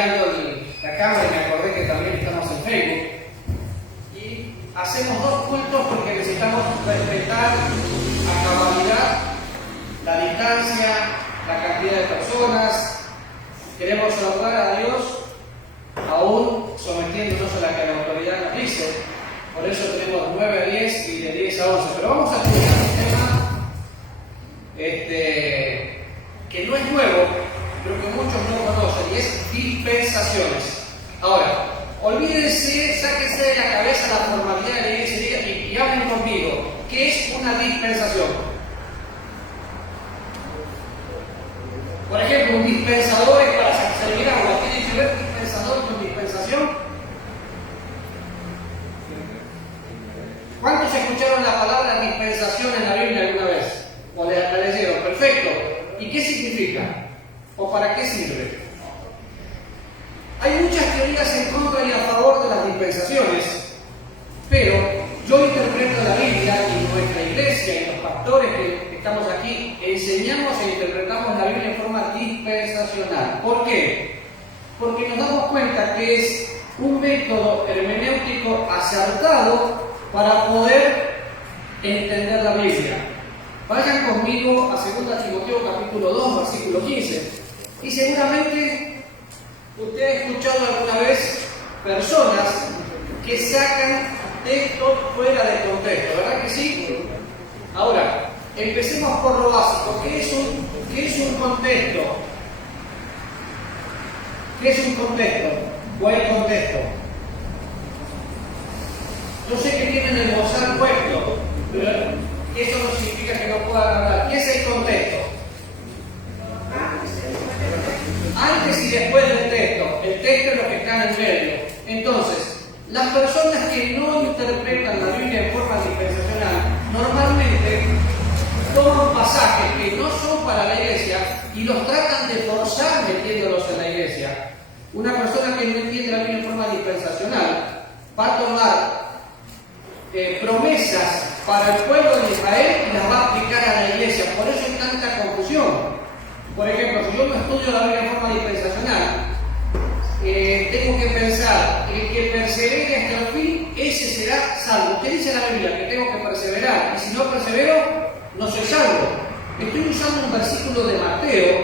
mirando la cámara y me acordé que también estamos en Facebook. Y hacemos 2 cultos porque necesitamos respetar a cabalidad la distancia, la cantidad de personas. Queremos honrar a Dios aún sometiéndonos a la que la autoridad nos dice. Por eso tenemos 9 a 10 y de 10 a 11. Pero vamos a estudiar un tema que no es nuevo, pero que muchos no conocen, y es dispensaciones. Ahora, olvídense, sáquense de la cabeza la formalidad de la iglesia y hablen conmigo. ¿Qué es una dispensación? Por ejemplo, un dispensador es para servir agua. ¿Tiene que ver dispensador con dispensación? ¿Cuántos escucharon la palabra dispensación en la Biblia alguna vez? ¿O la leyeron? Perfecto. ¿Y qué significa? ¿O para qué sirve? Hay muchas teorías en contra y a favor de las dispensaciones, pero yo interpreto la Biblia y nuestra iglesia y los pastores que estamos aquí enseñamos e interpretamos la Biblia en forma dispensacional. ¿Por qué? Porque nos damos cuenta que es un método hermenéutico acertado para poder entender la Biblia. Vayan conmigo a 2 Timoteo capítulo 2, versículo 15. Y seguramente usted ha escuchado alguna vez personas que sacan textos fuera de contexto, ¿verdad que sí? Ahora, empecemos por lo básico. ¿Qué es un contexto? ¿Qué es un contexto? ¿Cuál es el contexto? Yo sé que tienen el bozal puesto, pero eso no significa que no puedan hablar. ¿Qué es el contexto? Antes y después del texto. El texto es lo que está en el medio. Entonces, las personas que no interpretan la Biblia en forma dispensacional normalmente toman pasajes que no son para la iglesia y los tratan de forzar metiéndolos en la iglesia. Una persona que no entiende la Biblia en forma dispensacional va a tomar promesas para el pueblo de Israel y las va a aplicar a la iglesia. Por eso hay tanta confusión. Por ejemplo, si yo no estudio la Biblia en forma dispensacional, tengo que pensar, el que persevere hasta el fin, ese será salvo. ¿Qué dice la Biblia? Que tengo que perseverar, y si no persevero, no soy salvo. Estoy usando un versículo de Mateo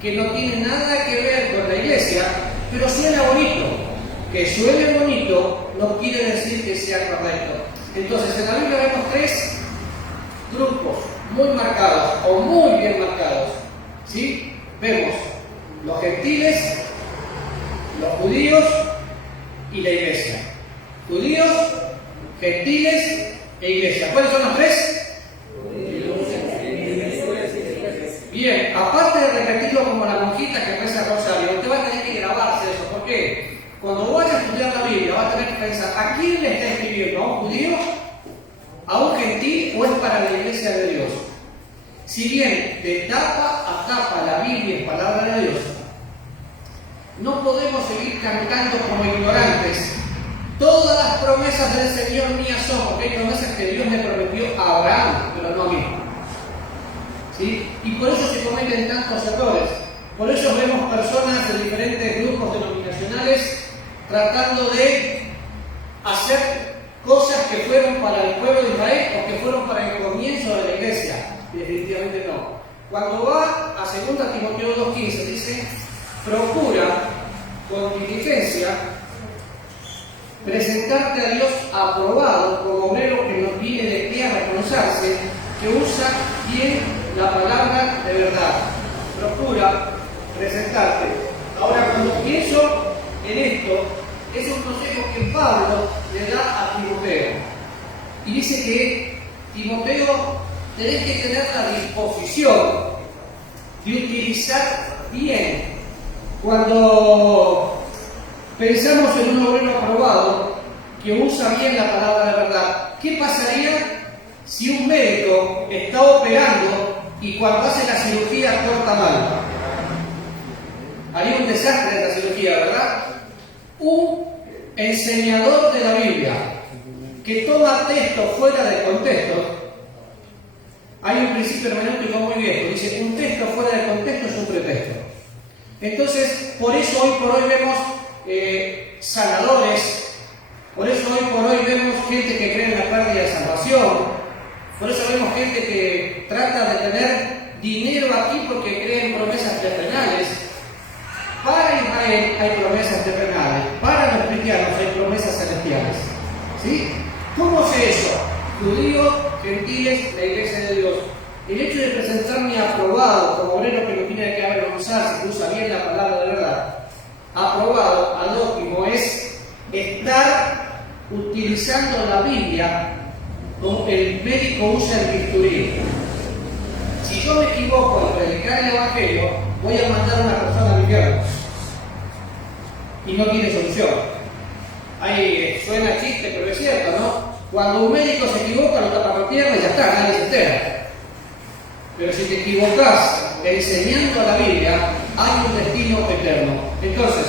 que no tiene nada que ver con la iglesia, pero suena bonito. Que suene bonito no quiere decir que sea correcto. Entonces, en la Biblia vemos 3 grupos muy marcados, o muy bien marcados. ¿Sí? Vemos los gentiles, los judíos y la iglesia. Judíos, gentiles e iglesia. ¿Cuáles son los 3? Bien, aparte de repetirlo como la monjita que reza el rosario, usted va a tener que grabarse eso. ¿Por qué? Cuando vaya a estudiar la Biblia, va a tener que pensar, ¿a quién le está escribiendo? ¿A un judío? ¿A un gentil o es para la iglesia de Dios? Si bien de tapa a tapa la Biblia es palabra de Dios, no podemos seguir cantando como ignorantes. Todas las promesas del Señor mías son, porque hay promesas que Dios le prometió a Abraham, pero no a mí. ¿Sí? Y por eso se cometen tantos errores. Por eso vemos personas de diferentes grupos denominacionales tratando de hacer cosas que fueron para el pueblo de Israel o que fueron para el comienzo de la iglesia. Definitivamente no. Cuando va a 2 Timoteo 2.15 dice, procura con diligencia presentarte a Dios aprobado como obrero que no tiene de qué avergonzarse, que usa bien la palabra de verdad. Procura presentarte. Ahora, cuando pienso en esto, es un consejo que Pablo le da a Timoteo. Y dice que Timoteo tenés que tener la disposición de utilizar bien. Cuando pensamos en un obrero aprobado que usa bien la palabra de verdad, ¿qué pasaría si un médico está operando y cuando hace la cirugía corta mal? Haría un desastre en la cirugía, ¿verdad? Un enseñador de la Biblia que toma texto fuera de contexto. Hay un principio hermenéutico muy viejo, dice, un texto fuera de contexto es un pretexto. Entonces, por eso hoy por hoy vemos sanadores, por eso hoy por hoy vemos gente que cree en la pérdida de salvación, por eso vemos gente que trata de tener dinero aquí porque cree en promesas terrenales. Para Israel hay promesas terrenales, para los cristianos hay promesas celestiales. ¿Sí? ¿Cómo sé eso? Judíos, gentiles, la iglesia de Dios. El hecho de presentarme aprobado como obrero que no tiene que avergonzarse, que usa bien la palabra de verdad, aprobado, adóptimo, es estar utilizando la Biblia como el médico usa el bisturí. Si yo me equivoco al predicar el Evangelio, voy a mandar a una persona al infierno. Y no tiene solución. Ahí suena chiste, pero es cierto, ¿no? Cuando un médico se equivoca, lo tapa por tierra y ya está, nadie se entera. Pero si te equivocas enseñando la Biblia, hay un destino eterno. Entonces,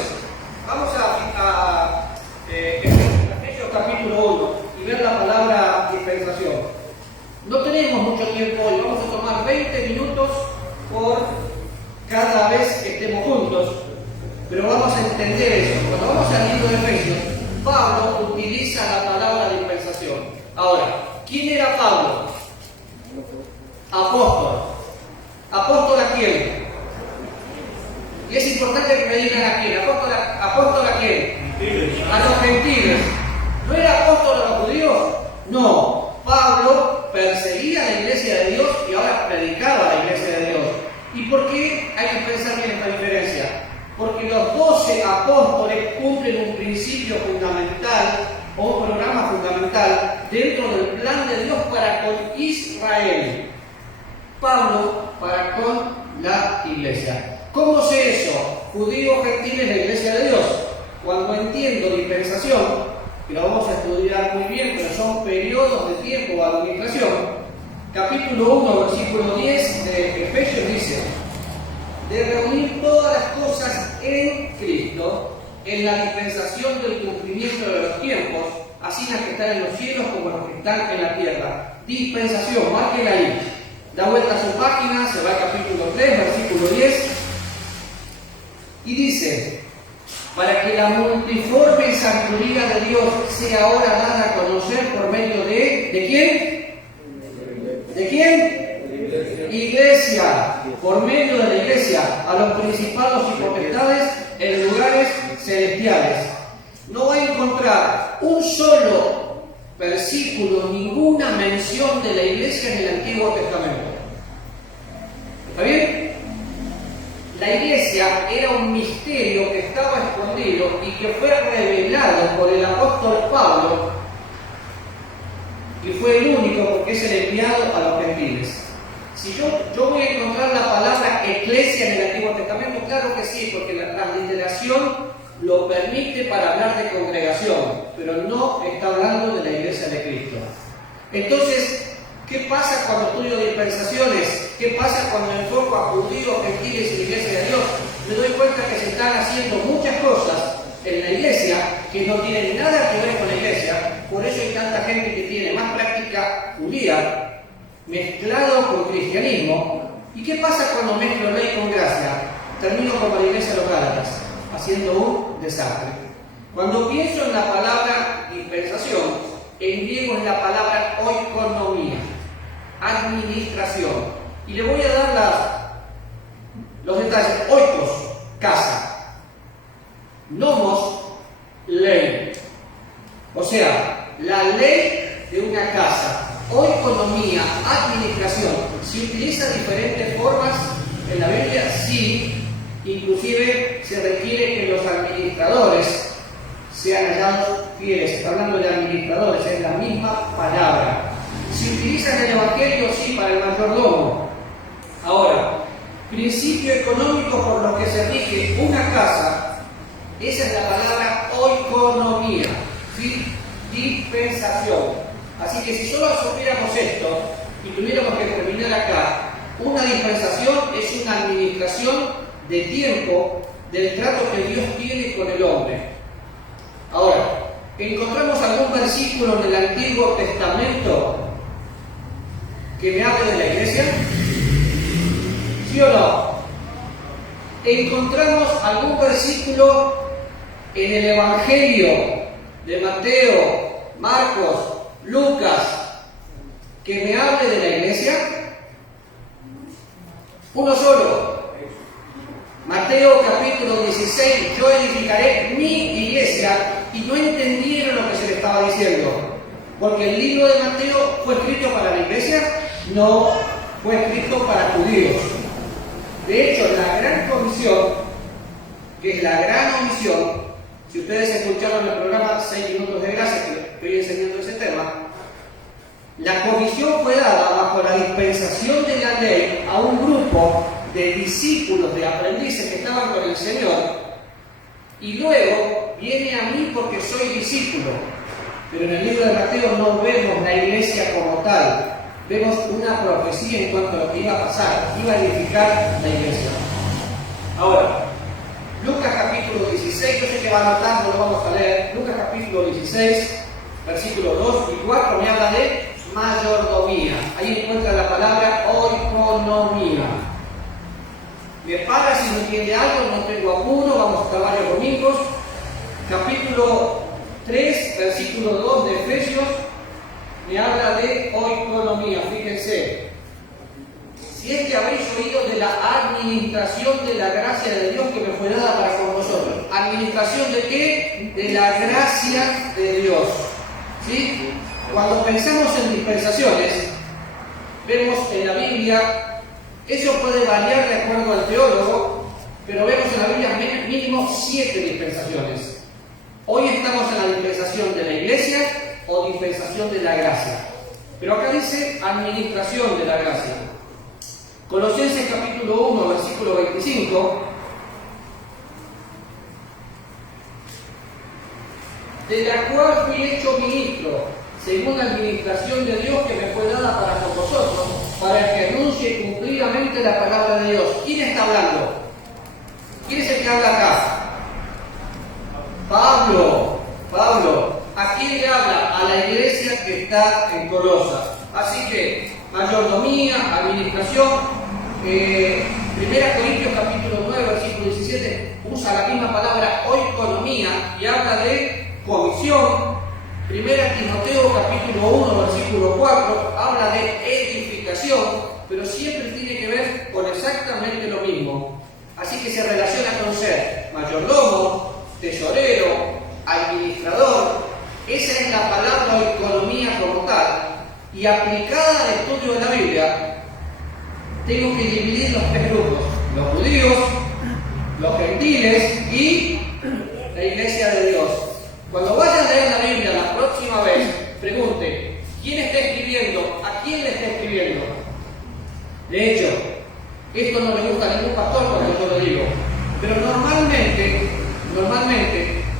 vamos a Efesios capítulo 1 y ver la palabra dispensación. No tenemos mucho tiempo hoy, vamos a tomar 20 minutos por cada vez que estemos juntos, pero vamos a entender eso. Cuando vamos al libro de Efesios, Pablo utiliza la palabra dispensación. Ahora, ¿quién era Pablo? Apóstol. ¿Apóstol a quién? Y es importante que me digan a quién. ¿Apóstol a quién? A los gentiles. ¿No era apóstol a los judíos? No. Pablo perseguía a la iglesia de Dios y ahora predicaba a la iglesia de Dios. ¿Y por qué hay que pensar bien esta diferencia? Porque los 12 apóstoles cumplen un principio fundamental o un programa fundamental dentro del plan de Dios para con Israel. Pablo para con la iglesia. ¿Cómo sé eso? Judíos, gentiles, la iglesia de Dios. Cuando entiendo dispensación, que lo vamos a estudiar muy bien, pero son periodos de tiempo o administración, capítulo 1, versículo 10 de Efesios dice: de reunir todas las cosas en Cristo, en la dispensación del cumplimiento de los tiempos, así las que están en los cielos como los que están en la tierra. Dispensación, márquenla ahí. Da vuelta a su página, se va al capítulo 3, versículo 10, y dice: para que la multiforme sabiduría de Dios sea ahora dada a conocer por medio ¿de quién? ¿De quién? Iglesia. Por medio de la iglesia, a los principados y potestades en lugares celestiales. No va a encontrar un solo versículo, ninguna mención de la iglesia en el Antiguo Testamento. ¿Está bien? La iglesia era un misterio que estaba escondido y que fue revelado por el apóstol Pablo, y fue el único porque es el enviado a los gentiles. Si yo voy a encontrar la palabra eclesia en el Antiguo Testamento, claro que sí, porque la transliteración lo permite para hablar de congregación, pero no está hablando de la iglesia de Cristo. Entonces, ¿qué pasa cuando estudio dispensaciones? ¿Qué pasa cuando enfoco a judíos, gentiles y la iglesia de Dios? Me doy cuenta que se están haciendo muchas cosas en la iglesia que no tienen nada que ver con la iglesia. Por eso hay tanta gente que tiene más práctica judía mezclado con cristianismo. ¿Y qué pasa cuando mezclo ley con gracia? Termino como la iglesia de los Gálatas, haciendo un desastre. Cuando pienso en la palabra dispensación, en griego es la palabra oikonomía, administración. Y le voy a dar los detalles. Oikos, casa. Nomos, ley. O sea, la ley de una casa. Oikonomía, administración. ¿Se utiliza diferentes formas en la Biblia? Sí. Inclusive se requiere que los administradores sean hallados fieles. Está hablando de administradores, es la misma palabra. ¿Se utiliza en el Evangelio? Sí, para el mayordomo. Ahora, principio económico por lo que se rige una casa, esa es la palabra oikonomía, ¿sí? Dispensación. Así que si solo supiéramos esto y tuviéramos que terminar acá, una dispensación es una administración de tiempo del trato que Dios tiene con el hombre. Ahora, ¿encontramos algún versículo en el Antiguo Testamento que me hable de la iglesia? ¿Sí o no? encontramos algún versículo en el Evangelio de Mateo, Marcos, Lucas, que me hable de la iglesia? Uno solo. Mateo capítulo 16, yo edificaré mi iglesia, y no entendieron lo que se le estaba diciendo. Porque el libro de Mateo fue escrito para la iglesia, no fue escrito para judíos. De hecho, la gran comisión, que es la gran omisión, si ustedes escucharon el programa 6 minutos de gracia, que estoy enseñando ese tema, la comisión fue dada bajo la dispensación de la ley a un grupo de discípulos, de aprendices que estaban con el Señor, y luego viene a mí porque soy discípulo. Pero en el libro de Mateo no vemos la iglesia como tal, vemos una profecía en cuanto a lo que iba a pasar, iba a edificar la iglesia. Ahora, Lucas capítulo 16, yo sé que va anotando, lo vamos a leer. Lucas capítulo 16, versículos 2 y 4 me habla de mayordomía. Ahí encuentra la palabra oikonomía. Me para si no entiende algo, no tengo apuro, vamos a estar varios domingos. Capítulo 3, versículo 2 de Efesios, me habla de oikonomía. Fíjense, si es que habéis oído de la administración de la gracia de Dios que me fue dada para con vosotros. ¿Administración de qué? De la gracia de Dios. ¿Sí? Cuando pensamos en dispensaciones, vemos en la Biblia, eso puede variar de acuerdo al teólogo, pero vemos en la Biblia mínimo 7 dispensaciones. Hoy estamos en la dispensación de la iglesia o dispensación de la gracia. Pero acá dice administración de la gracia. Colosenses capítulo 1, versículo 25. De la cual fui hecho ministro, según la administración de Dios que me fue dada para con vosotros, para que anuncie cumplidamente la palabra de Dios. ¿Quién está hablando? ¿Quién es el que habla acá? Pablo. ¿A quién le habla? A la iglesia que está en Colosa. Así que, mayordomía, administración. 1 Corintios capítulo 9, versículo 17, usa la misma palabra oikonomía y habla de comisión. 1 Timoteo capítulo 1, versículo 4, habla de edificación, pero siempre tiene que ver con exactamente lo mismo. Así que se relaciona con ser mayordomo, tesorero, administrador. Esa es la palabra economía como tal, y aplicada al estudio de la Biblia, tengo que dividir los 3 grupos: los judíos, los gentiles y la iglesia de Dios. Cuando vayan a leer la Biblia la próxima vez, pregunte, ¿quién está escribiendo? ¿A quién le está escribiendo? De hecho, esto no le gusta a ningún pastor cuando yo lo digo, pero normalmente,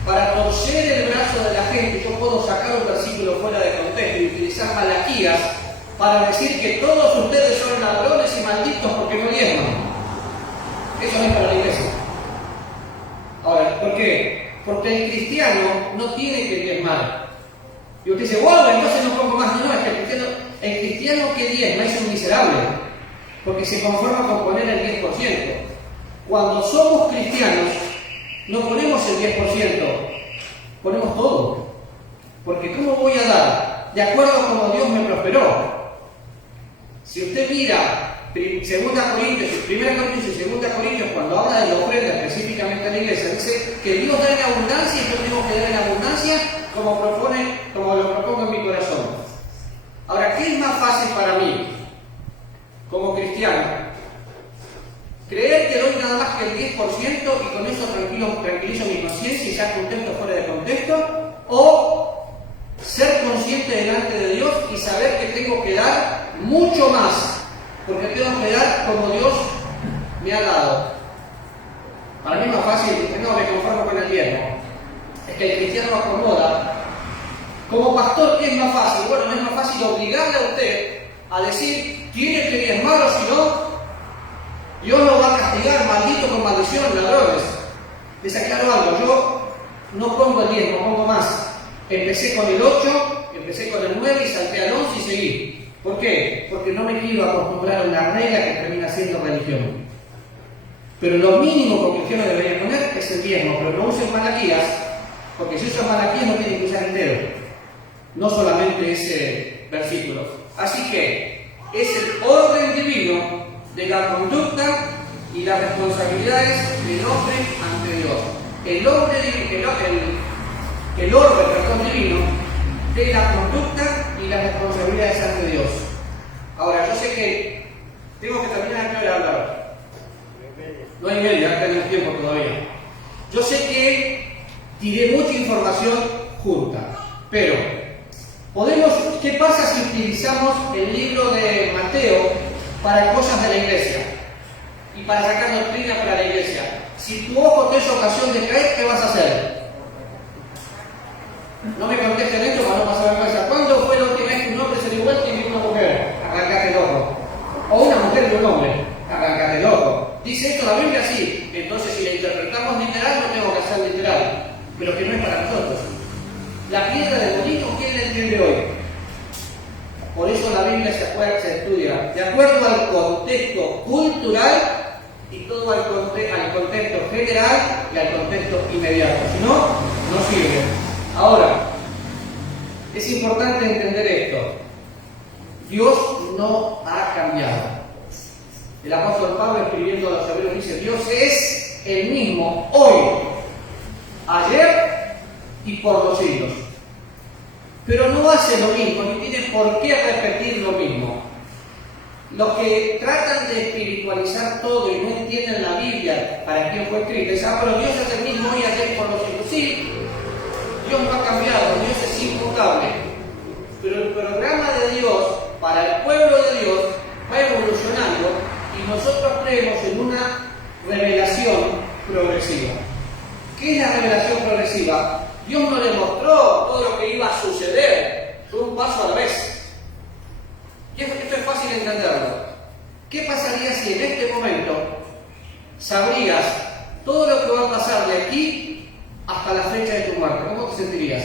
para torcer el brazo de la gente, yo puedo sacar un versículo fuera de contexto y utilizar Malaquías para decir que todos ustedes son ladrones y malditos porque no diezman. Eso no es para la iglesia. Ahora, ¿por qué? Porque el cristiano no tiene que diezmar. Y usted dice, wow, entonces no pongo más. No, es que el cristiano que diezma es un miserable, porque se conforma con poner el 10%. Cuando somos cristianos, no ponemos el 10%, ponemos todo. Porque ¿cómo voy a dar? De acuerdo a como Dios me prosperó. Si usted mira 2 Corintios y 2 Corintios, cuando habla de la ofrenda específicamente a la iglesia, dice que Dios da en abundancia y yo tengo que dar en abundancia como lo propongo en mi corazón. Ahora, ¿qué es más fácil para mí como cristiano? ¿Creer que doy nada más que el 10% y con eso tranquilizo mi conciencia y ya contexto fuera de contexto? ¿O ser consciente delante de Dios y saber que tengo que dar mucho más, porque tengo que dar como Dios me ha dado? Para mí es más fácil, no me conformo con el diezmo. Es que el cristiano acomoda. Como pastor, ¿qué es más fácil? Bueno, es más fácil obligarle a usted a decir, tiene que diezmar o si no, Dios lo va a castigar, maldito con maldición, ladrones. Les aclaro algo, yo no pongo el 10, no pongo más. Empecé con el 8, empecé con el 9 y salté al 11 y seguí. ¿Por qué? Porque no me quiero acostumbrar a una regla que termina siendo religión. Pero lo mínimo que un cristiano debería poner es el diezmo, pero no usen Malaquías, porque si usan Malaquías no tienen que usar entero, no solamente ese versículo. Así que es el orden divino de la conducta y las responsabilidades del hombre ante Dios. El orden divino de la conducta y las responsabilidades ante Dios. Ahora, yo sé que tengo que terminar antes de hablar. No hay media, tenemos tiempo todavía. Yo sé que tiré mucha información junta, pero ¿qué pasa si utilizamos el libro de Mateo para cosas de la iglesia y para sacar doctrina para la iglesia? Si tu ojo te es ocasión de caer, ¿qué vas a hacer? No me contesten esto para no pasar vergüenza. ¿Cuándo fue la última vez que un hombre se dio vuelta y vio una mujer? Arrancate el ojo. O una mujer de un hombre. Arrancate el ojo. Dice esto la Biblia así. Entonces, si la interpretamos literal, no tengo que hacer literal. Pero que no es para nosotros. La piedra de molino, ¿quién la entiende hoy? Por eso la Biblia se estudia de acuerdo al contexto cultural y todo al contexto general y al contexto inmediato. Si no, no sirve. Ahora, es importante entender esto. Dios no ha cambiado. El apóstol Pablo, escribiendo a los hebreos, dice: Dios es el mismo hoy, ayer y por los siglos. Pero no hace lo mismo, ni tiene por qué repetir lo mismo. Los que tratan de espiritualizar todo y no entienden la Biblia para quién fue escrita, dicen: pero Dios es el mismo hoy, ayer y por los siglos. Sí, Dios no ha cambiado, Dios es inmutable. Pero el programa de Dios para el pueblo de Dios va evolucionando y nosotros creemos en una revelación progresiva. ¿Qué es la revelación progresiva? Dios no le mostró todo lo que iba a suceder, fue un paso a la vez. Y esto es fácil entenderlo. ¿Qué pasaría si en este momento sabrías todo lo que va a pasar de aquí hasta la fecha de tu muerte? ¿Cómo te sentirías?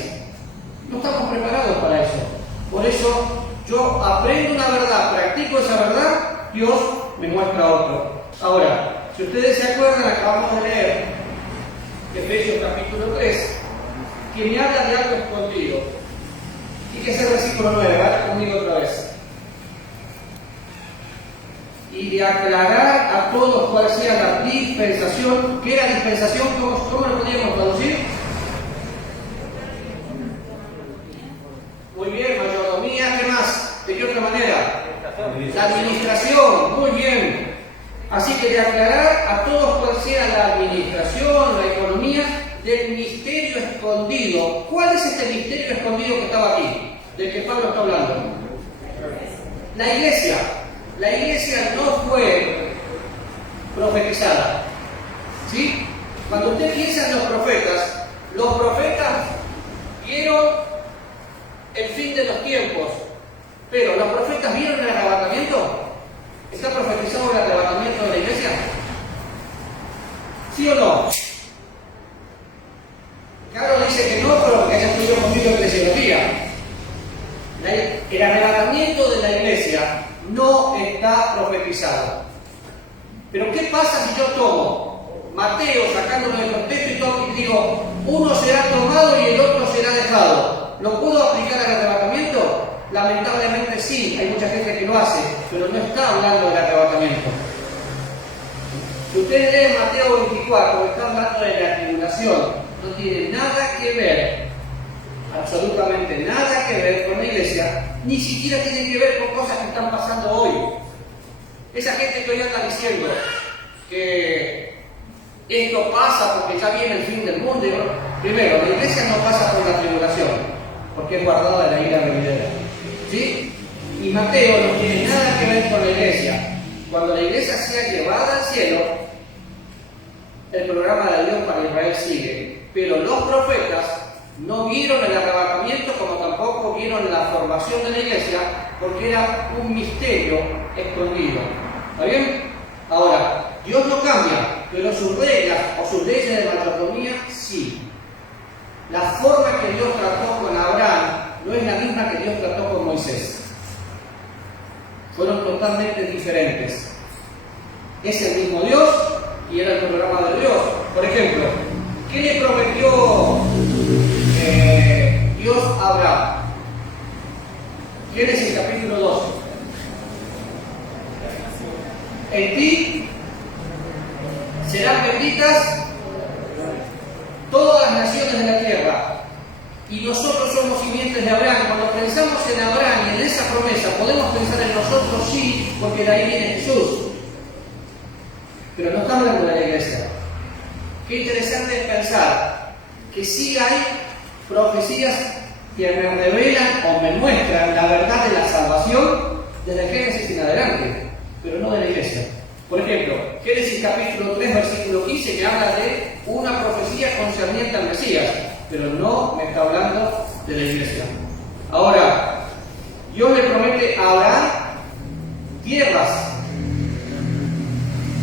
No estamos preparados para eso. Por eso yo aprendo una verdad, practico esa verdad, Dios me muestra otro. Ahora, si ustedes se acuerdan, acabamos de leer Efesios capítulo 3, que me habla de algo escondido. Y que es el versículo 9, vaya conmigo otra vez. Y de aclarar a todos cuál sea la dispensación. ¿Qué era dispensación? ¿Cómo lo podríamos traducir? Muy bien, mayordomía, ¿qué más? ¿De qué otra manera? La administración, muy bien. Así que de aclarar a todos cuál sea la administración, la economía del misterio escondido. ¿Cuál es este misterio escondido que estaba aquí? Del que Pablo está hablando. La iglesia. La iglesia no fue profetizada. ¿Sí? Cuando usted piensa en los profetas vieron el fin de los tiempos. Pero ¿los profetas vieron el arrebatamiento? ¿Está profetizado el arrebatamiento de la iglesia? ¿Sí o no? Claro, dice que no, pero que haya estudiado un poquito de eclesiología. El arrebatamiento de la iglesia no está profetizado. Pero ¿qué pasa si yo tomo Mateo sacándolo del contexto y digo, uno será tomado y el otro será dejado? ¿Lo puedo aplicar al arrebatamiento? Lamentablemente sí, hay mucha gente que lo hace, pero no está hablando del arrebatamiento. Si usted lee Mateo 24, está hablando de la tribulación, no tiene nada que ver, absolutamente nada que ver con la iglesia, ni siquiera tiene que ver con cosas que están pasando hoy. Esa gente que hoy anda diciendo que esto pasa porque ya viene el fin del mundo. Primero, la iglesia no pasa por la tribulación, porque es guardada de la ira venidera. ¿Sí? Y Mateo no tiene nada que ver con la iglesia. Cuando la iglesia sea llevada al cielo, el programa de Dios para Israel sigue. Pero los profetas no vieron el arrebatamiento, como tampoco vieron la formación de la iglesia, porque era un misterio escondido. ¿Está bien? Ahora, Dios no cambia, pero sus reglas o sus leyes de mayordomía sí. La forma que Dios trató con Abraham no es la misma que Dios trató con Moisés. Fueron totalmente diferentes. Es el mismo Dios, y era el programa de Dios. Por ejemplo, ¿qué le prometió Dios a Abraham? Génesis capítulo 12. En ti serán benditas todas las naciones de la tierra. Y nosotros somos simientes de Abraham. Cuando pensamos en Abraham y en esa promesa, podemos pensar en nosotros, sí, porque de ahí viene Jesús. Pero no está hablando de la iglesia. Qué interesante es pensar que sí hay profecías que me revelan o me muestran la verdad de la salvación desde Génesis en adelante, pero no de la iglesia. Por ejemplo, Génesis capítulo 3, versículo 15, me habla de una profecía concerniente al Mesías, pero no me está hablando de la iglesia. Ahora, Dios le promete a Abraham tierras.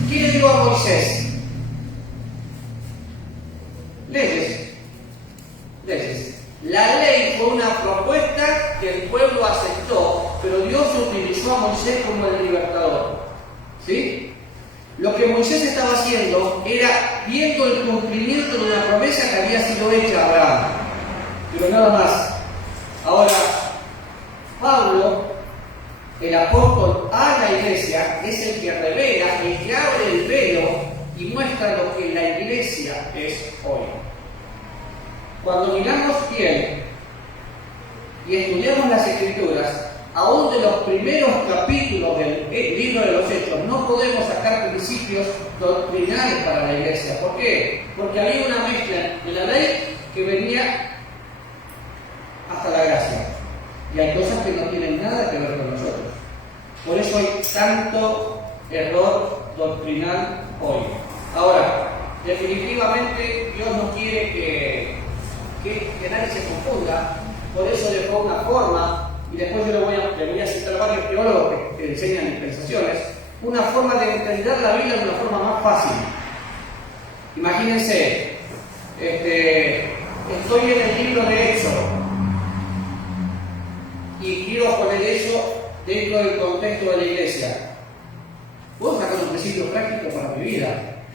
¿Qué le dio a Moisés? Leyes. La ley fue una propuesta que el pueblo aceptó, pero Dios utilizó a Moisés como el libertador. ¿Sí? Lo que Moisés estaba haciendo era viendo el cumplimiento de una promesa que había sido hecha a Abraham. Pero nada más. Ahora, Pablo, el apóstol a la iglesia, es el que revela, el que abre el velo y muestra lo que la iglesia es hoy. Cuando miramos bien y estudiamos las Escrituras, aún de los primeros capítulos del libro de los Hechos, no podemos sacar principios doctrinales para la iglesia. ¿Por qué? Porque había una mezcla de la ley que venía hasta la gracia. Y hay cosas que no tienen nada que ver con nosotros. Por eso hay tanto error doctrinal hoy. Ahora, definitivamente Dios no quiere que nadie se confunda. Por eso dejó una forma. Y después yo le voy a citar varios teólogos que enseñan dispensaciones, una forma de entender la Biblia de una forma más fácil. Imagínense, estoy en el libro de Éxodo y quiero poner eso dentro del contexto de la iglesia. Puedo sacar un principio práctico para mi vida,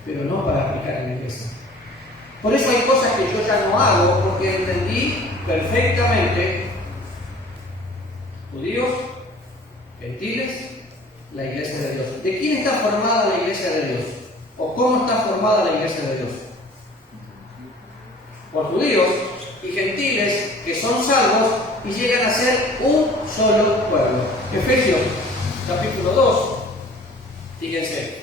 pero no para aplicar en la iglesia. Por eso hay cosas que yo ya no hago, porque entendí perfectamente judíos, gentiles, la iglesia de Dios. ¿De quién está formada la iglesia de Dios? ¿O cómo está formada la iglesia de Dios? Por judíos y gentiles que son salvos y llegan a ser un solo pueblo. Efesios capítulo 2, fíjense,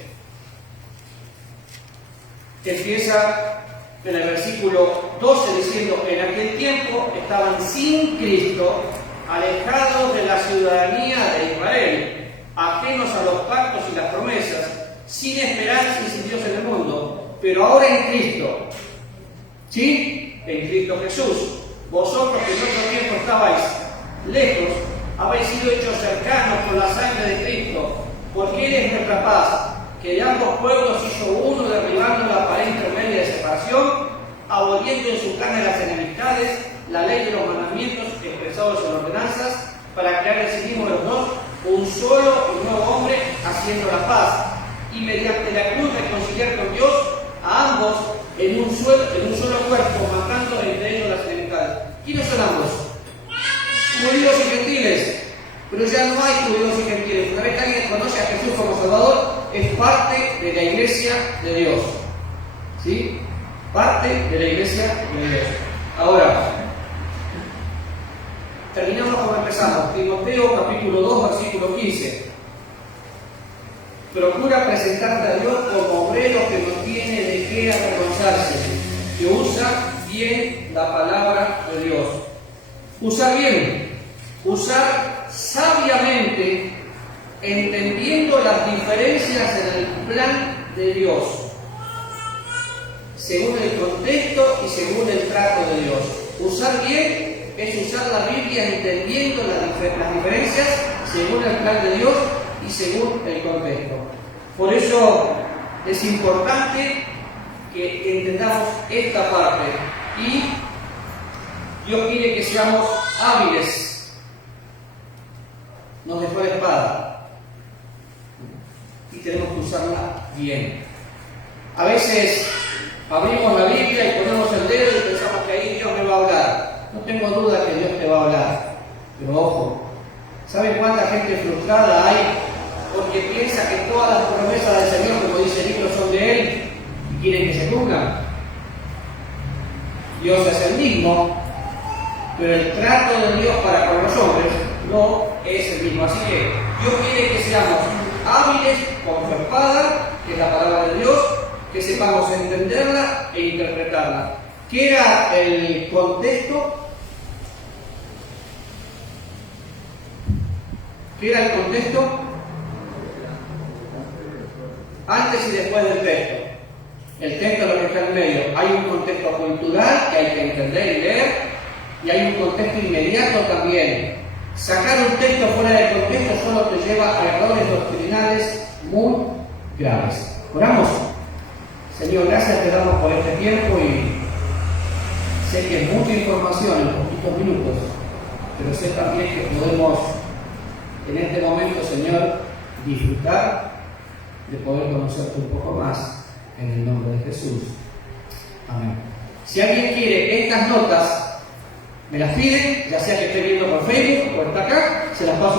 empieza en el versículo 12 diciendo: en aquel tiempo estaban sin Cristo, alejados de la ciudadanía de Israel, ajenos a los pactos y las promesas, sin esperanza y sin Dios en el mundo, pero ahora en Cristo, ¿sí? En Cristo Jesús, vosotros que en otro tiempo estabais lejos, habéis sido hechos cercanos con la sangre de Cristo, porque Él es nuestra paz, que de ambos pueblos hizo uno, derribando la pared intermedia de separación, aboliendo en su carne las enemistades, la ley de los mandamientos expresados en ordenanzas, para crear en sí mismos los dos un solo y nuevo hombre, haciendo la paz, y mediante la cruz reconciliar con Dios a ambos en un solo cuerpo, matando entre ellos las enemistades. ¿Quiénes son ambos? Judíos y gentiles. Pero ya no hay judíos y gentiles. Una vez que alguien conoce a Jesús como Salvador, es parte de la iglesia de Dios. ¿Sí? Parte de la iglesia de Dios. Ahora, terminamos como empezamos. Timoteo capítulo 2, versículo 15. Procura presentarte a Dios como obrero que no tiene de qué avergonzarse, que usa bien la palabra de Dios. Usar bien, usar sabiamente, entendiendo las diferencias en el plan de Dios, según el contexto y según el trato de Dios. Usar bien es usar la Biblia entendiendo las diferencias según el plan de Dios y según el contexto. Por eso es importante que entendamos esta parte y Dios quiere que seamos hábiles. Nos dejó la espada y tenemos que usarla bien. A veces abrimos la Biblia y ponemos el dedo y pensamos que ahí Dios me va a hablar. No tengo duda que Dios te va a hablar. Pero ojo, ¿saben cuánta gente frustrada hay? Porque piensa que todas las promesas del Señor, como dice el libro, son de Él y quieren que se cumplan. Dios es el mismo, pero el trato de Dios para con los hombres no es el mismo. Así que Dios quiere que seamos hábiles con su espada, que es la palabra de Dios, que sepamos entenderla e interpretarla. ¿Qué era el contexto? ¿Qué era el contexto? Antes y después del texto. El texto es lo que está en medio. Hay un contexto cultural que hay que entender y leer, y hay un contexto inmediato también. Sacar un texto fuera del contexto solo te lleva a errores doctrinales muy graves. Oramos. Señor, gracias te damos por este tiempo, y sé que es mucha información en poquitos minutos, pero sé también que podemos en este momento, Señor, disfrutar de poder conocerte un poco más, en el nombre de Jesús. Amén. Si alguien quiere estas notas, me las piden, ya sea que esté viendo por Facebook o está acá, se las paso.